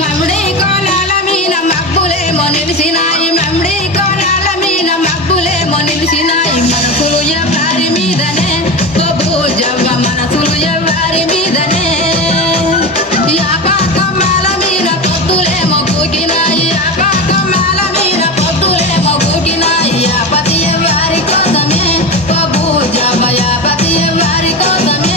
మమ్మిడి కోణాల మీద మబ్బులేమో నిలిసినాయి, మమ్మిడి కోణాల మీద మబ్బులేమో నిలిసినాయి. మనసులు ఎవరి మీదనే ఓ భూజవ్వ, మనసులు ఎవరి మీదనే. యాపాకమ్మాల మీద పొద్దులేమో కూకినాయి, యాపాకమ్మాల మీద పొద్దులేమో కూకినాయి. యాపతి ఎవరి కోసమే ఓ భూజవ్వ, యాపతి ఎవరి కోసమే.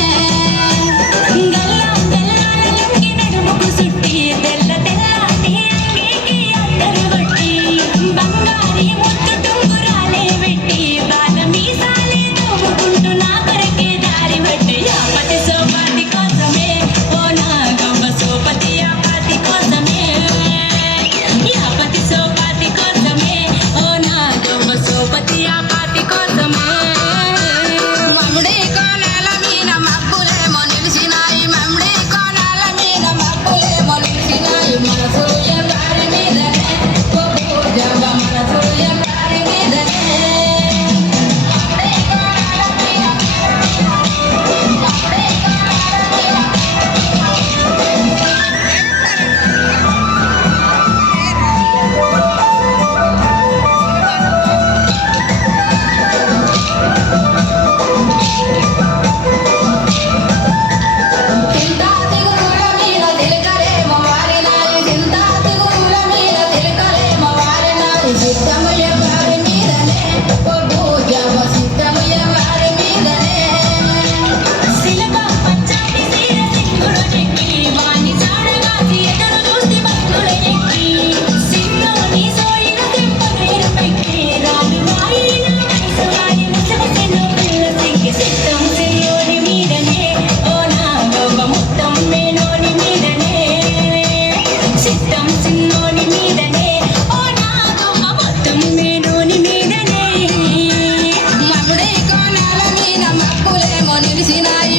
మమ్మిడి కోణాల మీద మబ్బులేమో నిలిసినాయి, మమ్మిడి కోణాల మీద మబ్బులేమో నిలిసినాయి. మనసులు ఎవరి మీదనే ఓ భూజవ్వ, మనసులు ఎవరి మీదనే. మమ్మిడి కోణాల మీద మమ్మిడి కోణాల మీద చింతాతిగురుల మీద తిలకలేమో వారినాయి, చింతాతిగురుల మీద తిలకలేమో వారినాయి. చిత్తము ఎవరి మీదనే ఓ భూజవ్వ, చిత్తము ఎవరి మీదనే. మమ్మిడి కోణాల మీద మబ్బులేమో నిలిసినాయి,